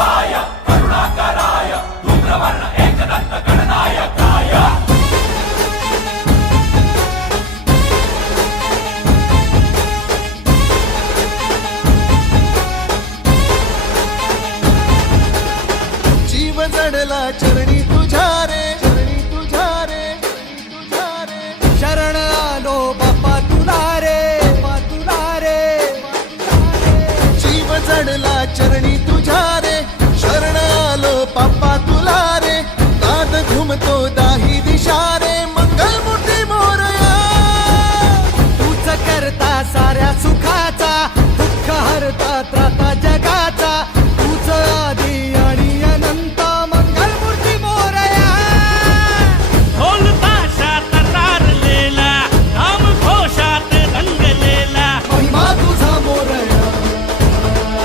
रूपाय करुणाकराय धूम्रवर्ण एकदंत गणनायकाय। जीव जडला चरणी तुझ्या रे, शरण आलो बाप्पा तुला रे, जीव जडला चरणी